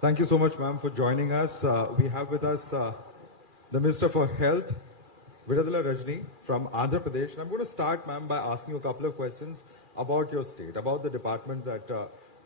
Thank you so much, ma'am, for joining us. We have with us the Minister for Health, Vidadala Rajini from Andhrapradesh. And I'm going to start, ma'am, by asking you a couple of questions about your state, about the department that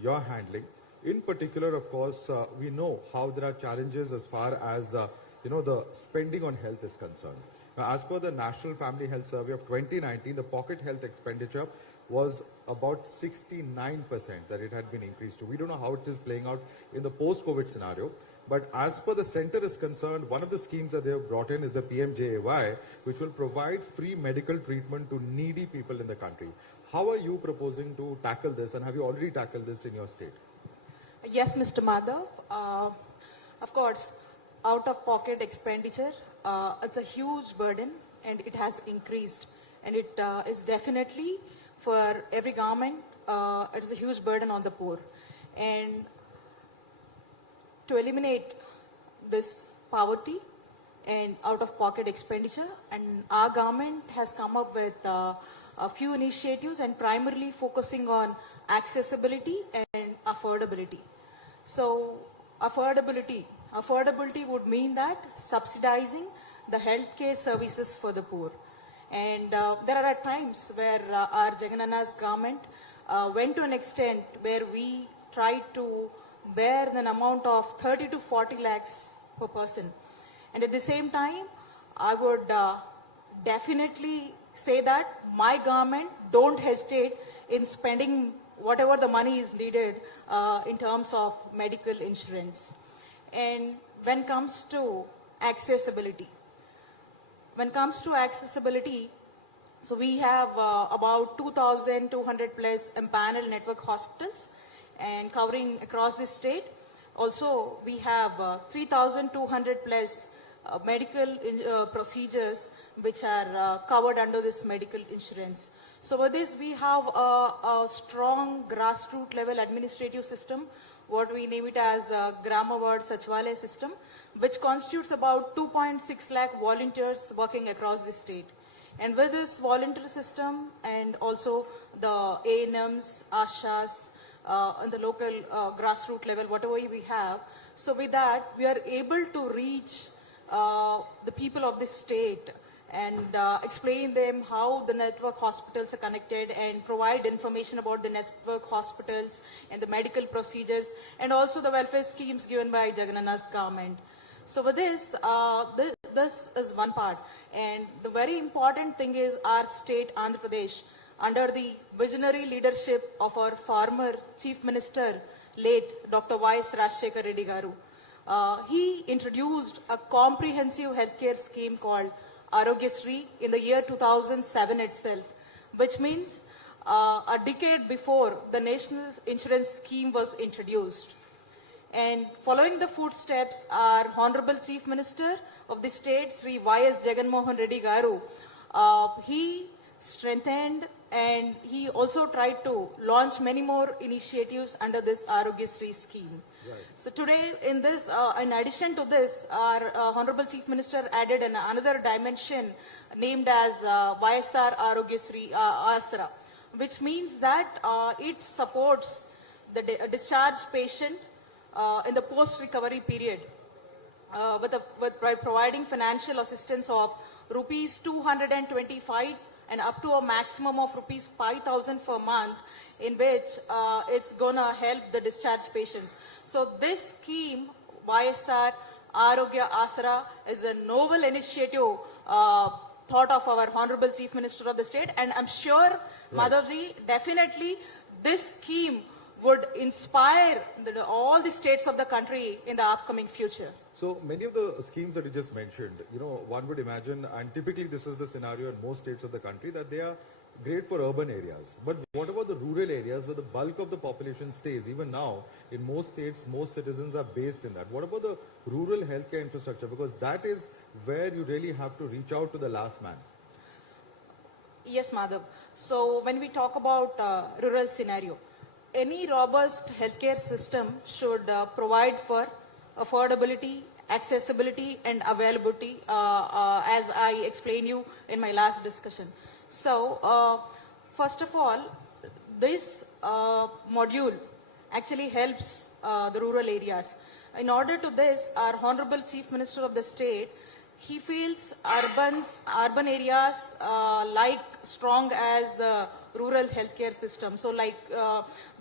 you're handling. In particular, of course, we know how there are challenges as far as the spending on health is concerned. Now, as per the National Family Health Survey of 2019, the pocket health expenditure was about 69% that it had been increased to. We don't know how it is playing out in the post-COVID scenario, but as per the center is concerned, one of the schemes that they have brought in is the PMJAY, which will provide free medical treatment to needy people in the country. How are you proposing to tackle this, and have you already tackled this in your state? Yes, Mr. Madhav. Of course, out-of-pocket expenditure, it's a huge burden and it has increased. And it is definitely, for every government, it is a huge burden on the poor. And to eliminate this poverty and out-of-pocket expenditure, and our government has come up with a few initiatives and primarily focusing on accessibility and affordability. So affordability would mean that subsidizing the healthcare services for the poor. And there are times where our Jaganana's government went to an extent where we tried to bear an amount of 30 to 40 lakhs per person. And at the same time, I would definitely say that my government don't hesitate in spending whatever the money is needed in terms of medical insurance. And when it comes to accessibility, so we have about 2,200 plus empaneled network hospitals and covering across the state. Also, we have 3,200 plus medical procedures which are covered under this medical insurance. So with this, we have a strong grassroots level administrative system, what we name it as Gramaward Sachwalaya system, which constitutes about 2.6 lakh volunteers working across the state. And with this volunteer system and also the ANMs, ASHAs, on the local grassroots level, whatever we have, so with that, we are able to reach the people of this state and explain them how the network hospitals are connected and provide information about the network hospitals and the medical procedures and also the welfare schemes given by Jaganana's government. So with this, this is one part. And the very important thing is our state, Andhra Pradesh, under the visionary leadership of our former Chief Minister, late Dr. YSRCP Reddy Garu, he introduced a comprehensive healthcare scheme called Arogyasri in the year 2007 itself, which means a decade before the national insurance scheme was introduced. And following the footsteps, our Honorable Chief Minister of the state, Sri Y.S. Jaganmohan Reddy Garu, he strengthened and he also tried to launch many more initiatives under this Arogyasri scheme. Right. So today, in this, in addition to this, our Honorable Chief Minister added another dimension named as YSR Arogyasri Asra, which means that it supports the discharged patient in the post-recovery period by providing financial assistance of rupees 225 and up to a maximum of rupees 5,000 per month, in which it's going to help the discharged patients. So this scheme, YSR Arogya Asara, is a novel initiative thought of our Honorable Chief Minister of the state, and I'm sure, right, Madhavji, definitely this scheme would inspire all the states of the country in the upcoming future. So many of the schemes that you just mentioned, one would imagine, and typically this is the scenario in most states of the country, that they are great for urban areas. But what about the rural areas where the bulk of the population stays? Even now, in most states, most citizens are based in that. What about the rural healthcare infrastructure? Because that is where you really have to reach out to the last man. Yes, Madhav. So when we talk about rural scenario, any robust healthcare system should provide for affordability, accessibility and availability, as I explained you in my last discussion. So first of all, this module actually helps the rural areas. In order to this, our Honorable Chief Minister of the state, he feels urban areas like strong as the rural healthcare system. So like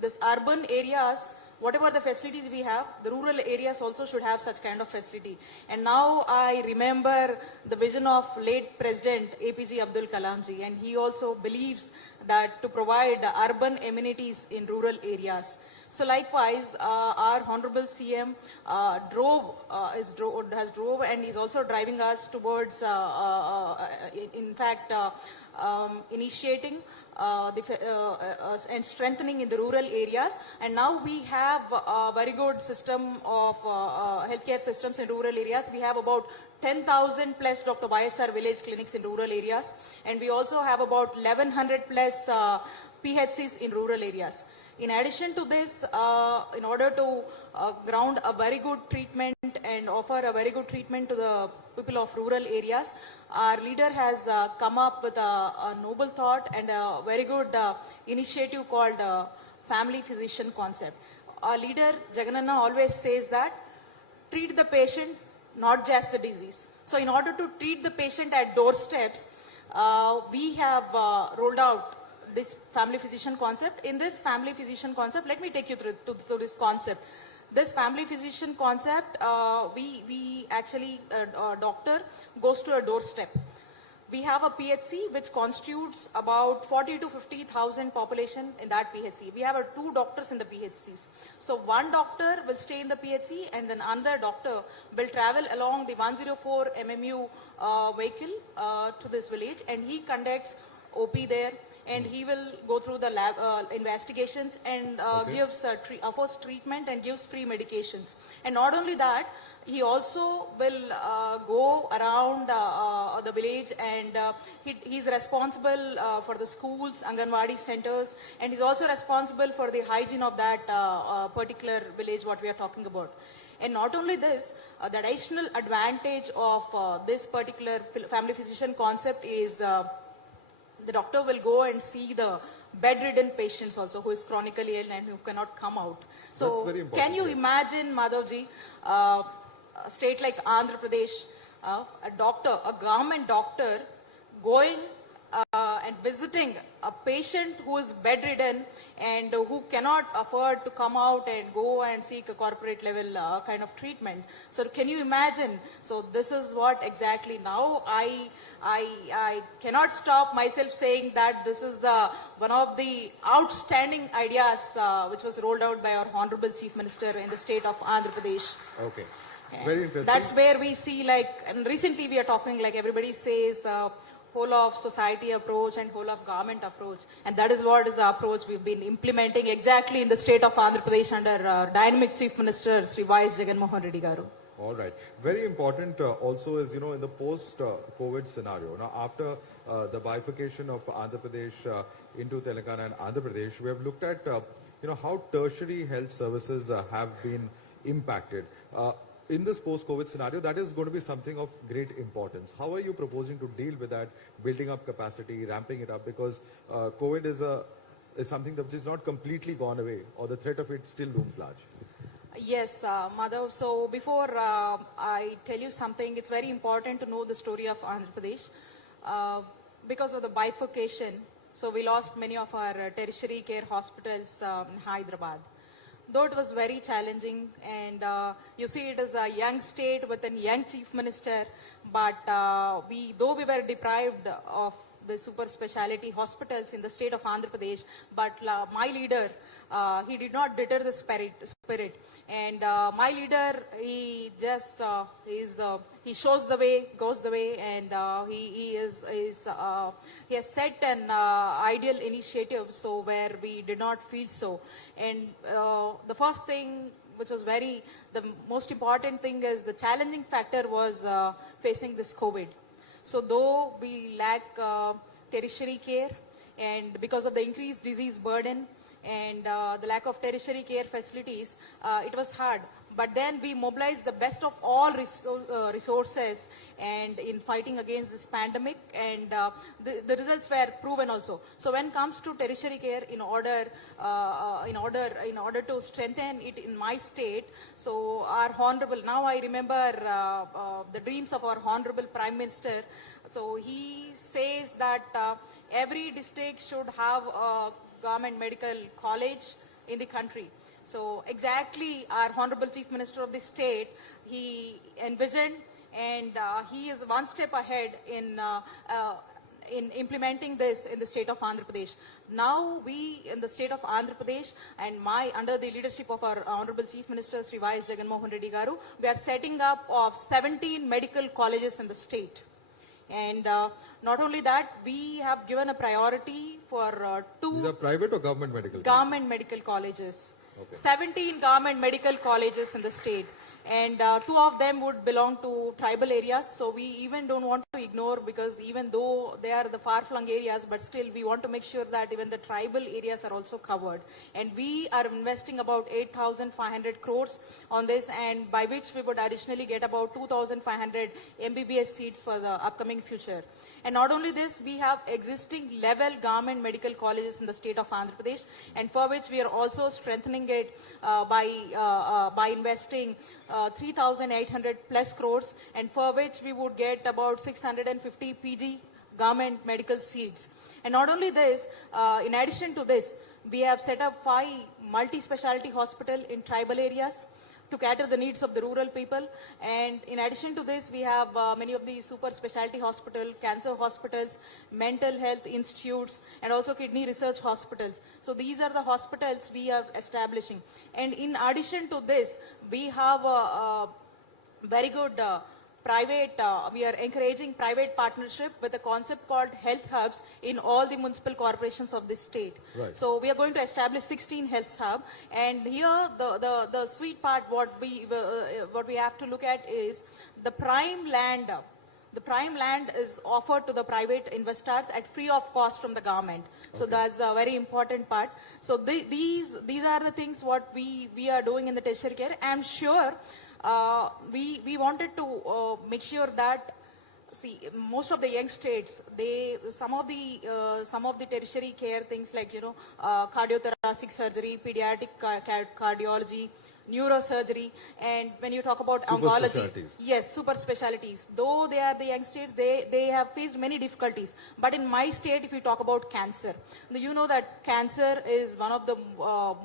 this urban areas, whatever the facilities we have, the rural areas also should have such kind of facility. And now I remember the vision of late President APJ Abdul Kalam ji, and he also believes that to provide urban amenities in rural areas. So likewise, our Honorable CM has drove and is also driving us towards, initiating and strengthening in the rural areas. And now we have a very good system of healthcare systems in rural areas. We have about 10,000 plus Dr. YSR village clinics in rural areas. And we also have about 1,100 plus PHCs in rural areas. In addition to this, in order to ground a very good treatment and offer a very good treatment to the people of rural areas, our leader has come up with a noble thought and a very good initiative called family physician concept. Our leader, Jagananna, always says that treat the patient, not just the disease. So in order to treat the patient at doorsteps, we have rolled out this family physician concept. In this family physician concept, let me take you through this concept. This family physician concept, we actually, a doctor goes to a doorstep. We have a PHC which constitutes about 40 to 50,000 population in that PHC. We have 2 doctors in the PHCs. So one doctor will stay in the PHC and then another doctor will travel along the 104 MMU vehicle to this village, and he conducts OP there, and he will go through the lab investigations and gives offers treatment and gives free medications. And not only that, he also will go around the village, and he's responsible for the schools, Anganwadi centers, and he's also responsible for the hygiene of that particular village what we are talking about. And not only this, the additional advantage of this particular family physician concept is the doctor will go and see the bedridden patients also who is chronically ill and who cannot come out. So can you imagine, Madhavji, a state like Andhra Pradesh, a government doctor going and visiting a patient who is bedridden and who cannot afford to come out and go and seek a corporate level kind of treatment. So can you imagine? So this is what exactly now I cannot stop myself saying that this is one of the outstanding ideas which was rolled out by our Honorable Chief Minister in the state of Andhra Pradesh. Okay. Very interesting. That's where we see, like, and recently we are talking, like everybody says, whole of society approach and whole of government approach. And that is what is the approach we've been implementing exactly in the state of Andhra Pradesh under dynamic Chief Minister, Sri Y.S. Jaganmohan Reddy Garu. All right. Very important also is, in the post-COVID scenario, now after the bifurcation of Andhra Pradesh into Telangana and Andhra Pradesh, we have looked at, how tertiary health services have been impacted. In this post-COVID scenario, that is going to be something of great importance. How are you proposing to deal with that, building up capacity, ramping it up? Because COVID is something that is not completely gone away, or the threat of it still looms large. Yes, Madhav. So before I tell you something, it's very important to know the story of Andhra Pradesh. Because of the bifurcation, so we lost many of our tertiary care hospitals in Hyderabad. Though it was very challenging, and you see it is a young state with a young chief minister, but though we were deprived of the super speciality hospitals in the state of Andhra Pradesh, but my leader, he did not deter the spirit. And my leader, he just he shows the way, goes the way, and he has set an ideal initiative so where we did not feel so. And the first thing, which was the most important thing, is the challenging factor was facing this COVID. So though we lack tertiary care, and because of the increased disease burden, and the lack of tertiary care facilities, it was hard. But then we mobilized the best of all resources and in fighting against this pandemic, and the results were proven also. So when it comes to tertiary care, in order to strengthen it in my state, so our honorable, now I remember the dreams of our honorable Prime Minister. So he says that every district should have a government medical college in the country. So exactly our Honorable Chief Minister of the state, he envisioned, and he is one step ahead in implementing this in the state of Andhra Pradesh. Now we in the state of Andhra Pradesh, and under the leadership of our Honorable Chief Minister Sri YS Jagannath Reddy Garu, we are setting up of 17 medical colleges in the state. And not only that, we have given a priority for two... These are private or government medical colleges? Government medical colleges. Okay. 17 government medical colleges in the state. And 2 of them would belong to tribal areas. So we even don't want to ignore, because even though they are the far-flung areas, but still we want to make sure that even the tribal areas are also covered. And we are investing about 8,500 crores on this, and by which we would additionally get about 2,500 MBBS seats for the upcoming future. And not only this, we have existing level government medical colleges in the state of Andhra Pradesh, and for which we are also strengthening it by investing 3,800 plus crores, and for which we would get about 650 PG government medical seats. And not only this, in addition to this, we have set up 5 multi-specialty hospitals in tribal areas to cater the needs of the rural people. And in addition to this, we have many of the super specialty hospitals, cancer hospitals, mental health institutes, and also kidney research hospitals. So these are the hospitals we are establishing. And in addition to this, we have a very good we are encouraging private partnership with a concept called health hubs in all the municipal corporations of this state. Right. So we are going to establish 16 health hubs, and here the sweet part, what we have to look at is the prime land. The prime land is offered to the private investors at free of cost from the government. So that's a very important part. So these are the things what we are doing in the tertiary care. I'm sure we wanted to make sure that, see, most of the young states, some of the tertiary care things like, cardiothoracic surgery, pediatric cardiology, neurosurgery, and when you talk about oncology, yes, super specialties, though they are the young states, they have faced many difficulties. But in my state, if you talk about cancer, you know that cancer is one of the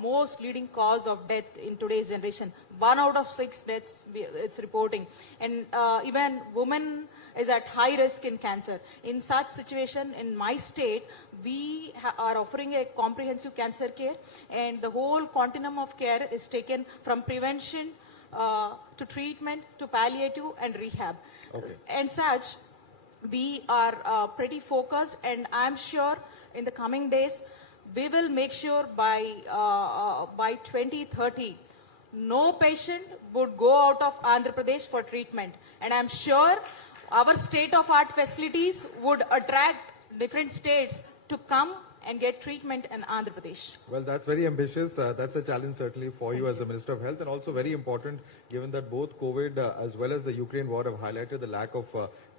most leading cause of death in today's generation. 1 out of 6 deaths it's reporting, and even women is at high risk in cancer. In such situation, in my state, we are offering a comprehensive cancer care, and the whole continuum of care is taken from prevention to treatment to palliative and rehab. And such, we are pretty focused, and I'm sure in the coming days, we will make sure by 2030, no patient would go out of Andhra Pradesh for treatment. And I'm sure our state-of-art facilities would attract different states to come and get treatment in Andhra Pradesh. Well, that's very ambitious. That's a challenge certainly for you as the Minister of Health, and also very important given that both COVID as well as the Ukraine war have highlighted the lack of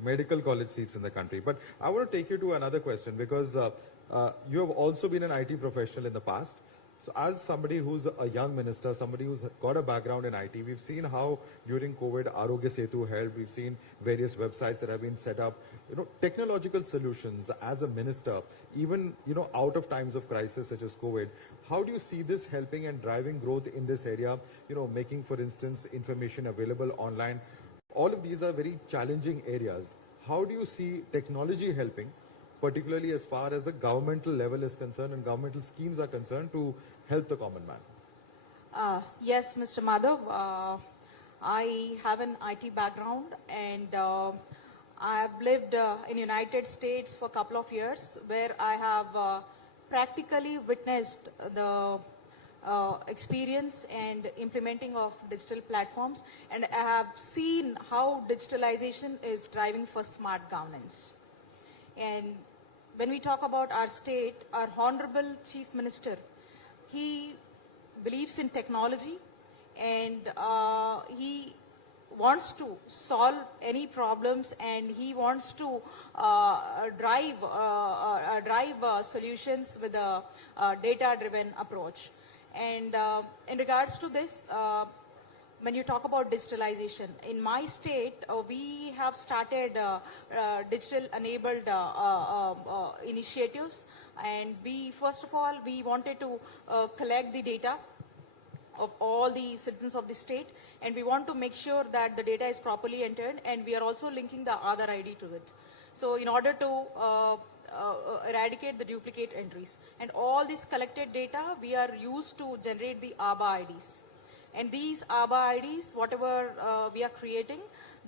medical college seats in the country. But I want to take you to another question, because you have also been an IT professional in the past. So as somebody who's a young minister, somebody who's got a background in IT, we've seen how during COVID, Arogya Setu helped. We've seen various websites that have been set up. Technological solutions as a minister, even, out of times of crisis such as COVID, how do you see this helping and driving growth in this area? Making, for instance, information available online. All of these are very challenging areas. How do you see technology helping, particularly as far as the governmental level is concerned and governmental schemes are concerned, to help the common man? Yes, Mr. Madhav. I have an IT background, and I have lived in United States for a couple of years, where I have practically witnessed the experience and implementing of digital platforms, and I have seen how digitalization is driving for smart governance. And when we talk about our state, our Honorable Chief Minister, he believes in technology, and he wants to solve any problems, and he wants to drive solutions with a data-driven approach. And in regards to this, when you talk about digitalization, in my state, we have started digital-enabled initiatives, and first of all, we wanted to collect the data of all the citizens of the state, and we want to make sure that the data is properly entered, and we are also linking the Aadhaar ID to it. So in order to eradicate the duplicate entries, and all this collected data we are used to generate the ABA IDs. And these ABA IDs, whatever we are creating,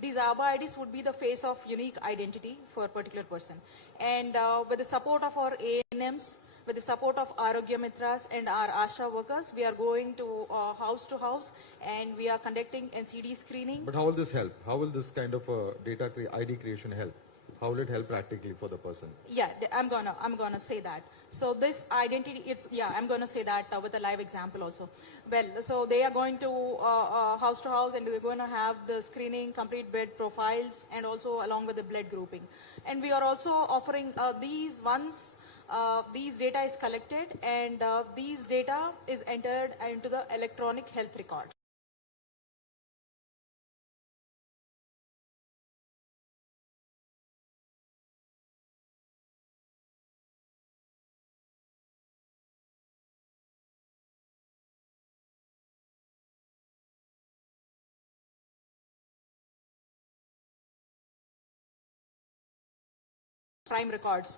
these ABA IDs would be the face of unique identity for a particular person. And with the support of our ANMs, with the support of Arogya Mitras and our ASHA workers, we are going to house, and we are conducting NCD screening. But how will this help? How will this kind of ID creation help? How will it help practically for the person? Yeah, I'm gonna say that. So this identity, I'm gonna say that with a live example also. Well, so they are going to house, and we're going to have the screening, complete blood profiles, and also along with the blood grouping. And we are also offering these data is collected, and these data is entered into the electronic health record. Crime records.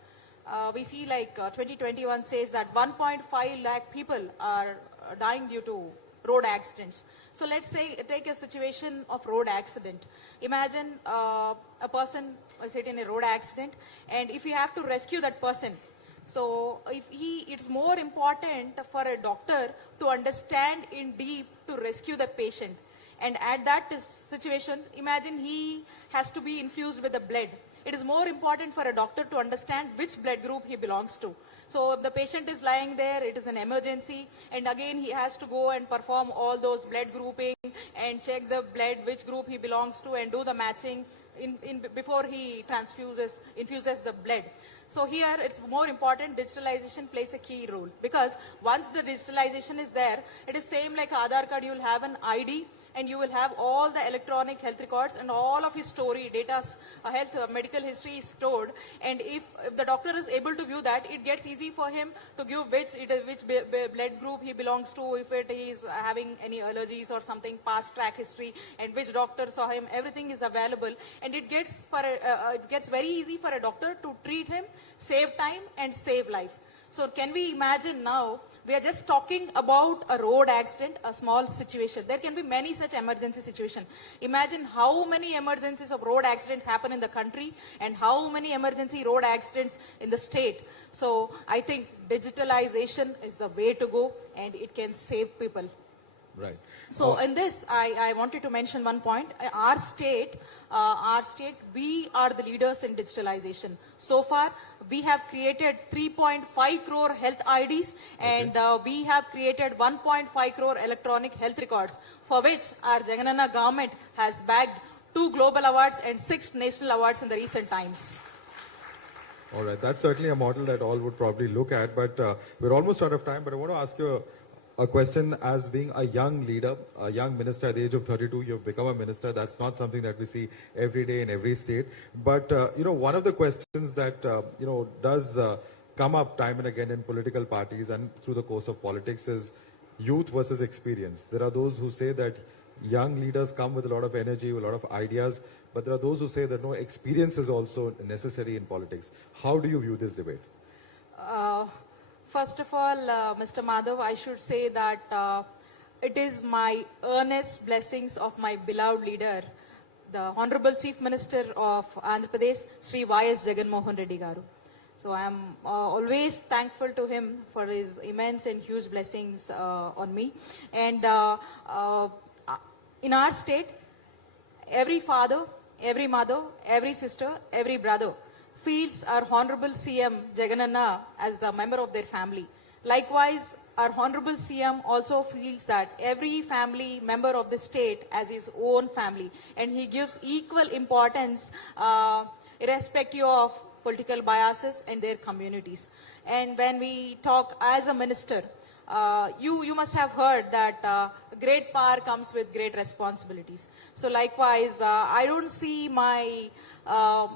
We see like 2021 says that 1.5 lakh people are dying due to road accidents. So let's say, take a situation of road accident. Imagine a person is hit in a road accident, and if you have to rescue that person, so it's more important for a doctor to understand in deep to rescue the patient. And at that situation, imagine he has to be infused with the blood. It is more important for a doctor to understand which blood group he belongs to. So if the patient is lying there, it is an emergency, and again he has to go and perform all those blood grouping and check the blood, which group he belongs to, and do the matching before he infuses the blood. So here it's more important, digitalization plays a key role, because once the digitalization is there, it is same like Aadhaar card. You will have an ID, and you will have all the electronic health records, and all of his story, data, medical history is stored. And if the doctor is able to view that, it gets easy for him to give which blood group he belongs to, if it is having any allergies or something, past track history, and which doctor saw him. Everything is available, and it gets very easy for a doctor to treat him, save time and save life. So can we imagine now, we are just talking about a road accident, a small situation. There can be many such emergency situations. Imagine how many emergencies of road accidents happen in the country, and how many emergency road accidents in the state. So I think digitalization is the way to go, and it can save people. Right. So in this, I wanted to mention one point. Our state, we are the leaders in digitalization. So far, we have created 3.5 crore health IDs, and we have created 1.5 crore electronic health records, for which our Jagannath government has bagged 2 global awards and 6 national awards in the recent times. All right. That's certainly a model that all would probably look at, but we're almost out of time. But I want to ask you a question. As being a young leader, a young minister at the age of 32, you've become a minister. That's not something that we see every day in every state. But, one of the questions that, does come up time and again in political parties and through the course of politics is youth versus experience. There are those who say that young leaders come with a lot of energy, with a lot of ideas, but there are those who say that no, experience is also necessary in politics. How do you view this debate? First of all, Mr. Madhav, I should say that it is my earnest blessings of my beloved leader, the Honorable Chief Minister of Andhrapradesh, Sri YS Jaganmohan Reddy Garu. So I am always thankful to him for his immense and huge blessings on me. And in our state, every father, every mother, every sister, every brother feels our Honorable CM Jagannanna as the member of their family. Likewise, our Honorable CM also feels that every family member of the state as his own family, and he gives equal importance irrespective of political biases in their communities. And when we talk as a minister, you must have heard that great power comes with great responsibilities. So likewise, I don't see my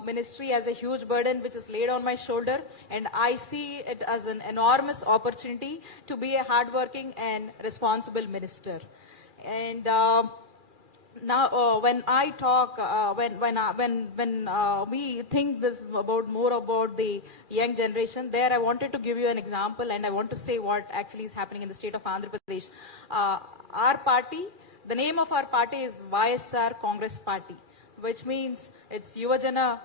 ministry as a huge burden which is laid on my shoulder, and I see it as an enormous opportunity to be a hardworking and responsible minister. And now, when I talk, when we think this more about the young generation, there I wanted to give you an example, and I want to say what actually is happening in the state of Andhra Pradesh. Our party, the name of our party is YSR Congress Party, which means it's Yuvajana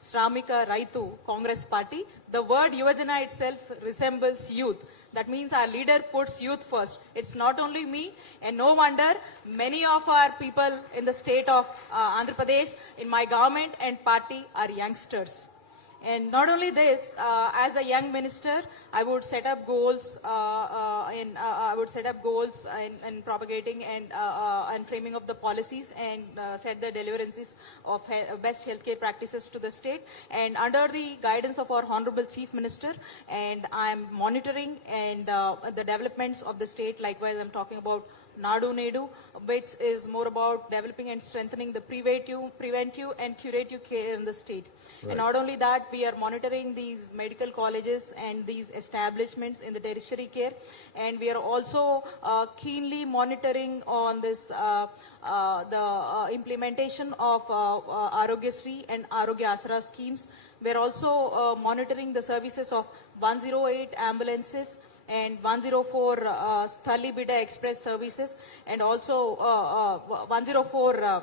Shramika Raitu Congress Party. The word Yuvajana itself resembles youth. That means our leader puts youth first. It's not only me, and no wonder many of our people in the state of Andhra Pradesh, in my government and party, are youngsters. And not only this, as a young minister, I would set up goals in propagating and framing of the policies, and set the deliverances of best healthcare practices to the state. And under the guidance of our Honorable Chief Minister, and I'm monitoring and the developments of the state. Likewise, I'm talking about Nadu Nedu, which is more about developing and strengthening the preventive and curative care in the state. Right. And not only that, we are monitoring these medical colleges and these establishments in the tertiary care. And we are also keenly monitoring on this, the implementation of Arogyasri and Arogya Asra schemes. We are also monitoring the services of 108 ambulances and 104 Thalli Bida Express services, and also 104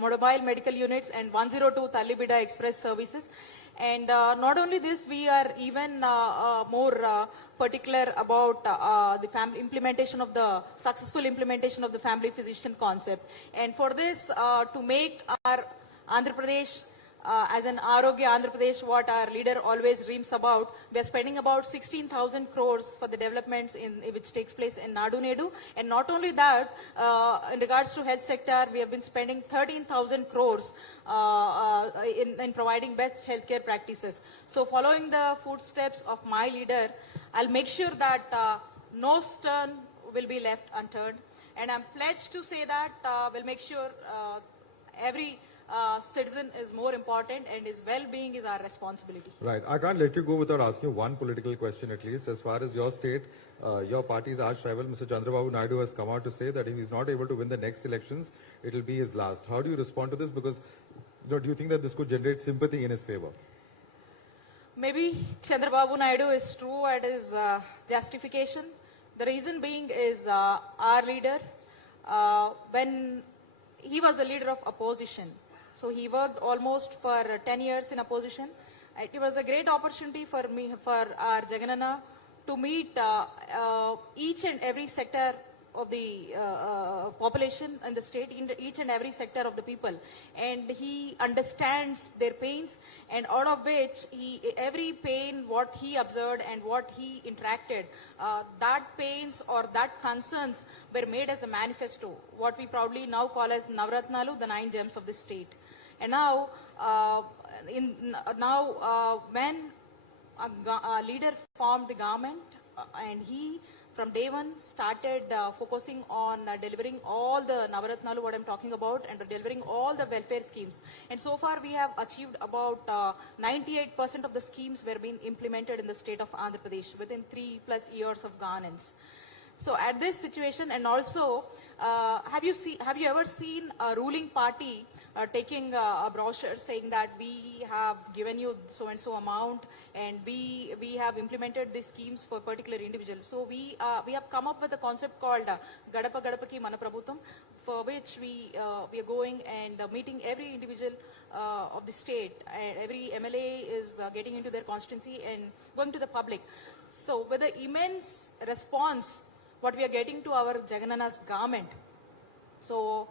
mobile medical units and 102 Thalli Bida Express services. And not only this, we are even more particular about the family implementation of the successful implementation of the family physician concept. And for this, to make our Andhra Pradesh as an Arogya Andhra Pradesh, what our leader always dreams about, we are spending about 16,000 crores for the developments which takes place in Nadu Nedu. And not only that, in regards to health sector, we have been spending 13,000 crores in providing best healthcare practices. So following the footsteps of my leader, I'll make sure that no stone will be left unturned. And I'm pledged to say that we'll make sure every citizen is more important, and his well-being is our responsibility. Right. I can't let you go without asking you one political question at least. As far as your state, your party's arch rival, Mr. Chandrababu Naidu, has come out to say that if he's not able to win the next elections, it will be his last. How do you respond to this? Because, do you think that this could generate sympathy in his favor? Maybe Chandrababu Naidu is true at his justification. The reason being is our leader, when he was the leader of opposition, so he worked almost for 10 years in opposition. It was a great opportunity for me, for our Jaganana, to meet each and every sector of the population in the state, in each and every sector of the people. And he understands their pains, and out of which every pain, what he observed and what he interacted, that pains or that concerns were made as a manifesto, what we proudly now call as Navratnalu, the 9 gems of the state. And now, when a leader formed the government, and he from day one started focusing on delivering all the Navaratnalu, what I'm talking about, and delivering all the welfare schemes. And so far we have achieved about 98% of the schemes were being implemented in the state of Andhra Pradesh within 3+ years of governance. So at this situation, and also, have you ever seen a ruling party taking a brochure saying that we have given you so and so amount, and we have implemented these schemes for particular individuals? So we have come up with a concept called Gadapa Gadapaki Mana Prabhutam, for which we are going and meeting every individual of the state, and every MLA is getting into their constituency and going to the public. So with the immense response what we are getting to our Jaganana's government. So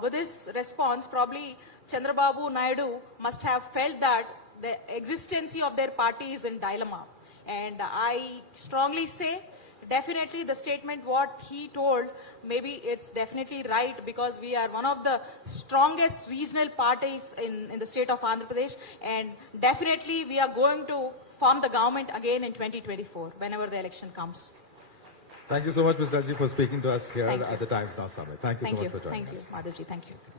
with this response, probably Chandrababu Naidu must have felt that the existence of their party is in dilemma. And I strongly say definitely the statement what he told, maybe it's definitely right, because we are one of the strongest regional parties in the state of Andhra Pradesh, and definitely we are going to form the government again in 2024 whenever the election comes. Thank you so much, Ms. Dalji, for speaking to us here at the Times Now Summit. Thank you so much for joining Thank you, us. Madhavji. Thank you.